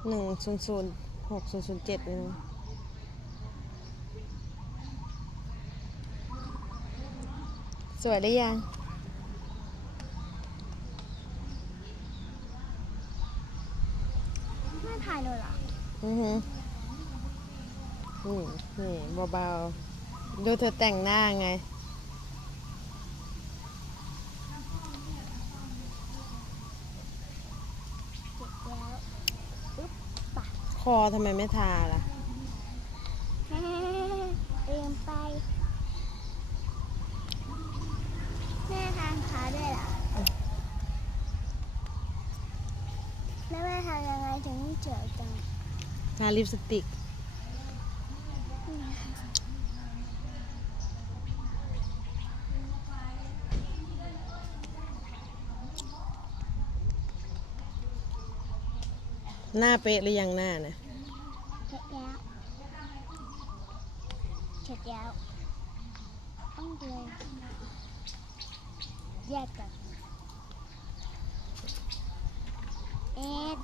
100607เลยนะสวยได้ยังไม่ถ่ายเลยเหรออือหือนี่เบาๆดูเธอแต่งหน้าไงเสร็จแล้วปึ๊บปะ คอทำไมไม่ทาล่ะลืมไปแม่ทานขาด้วยเหรอแล้วแม่ทำยังไงถึงเจ๋อจังทาลิปสติกหน้าเป๊ะหรือยังหน้านะเสร็จแล้วเสร็จแล้วต้องเลยแยกกันเอ็ด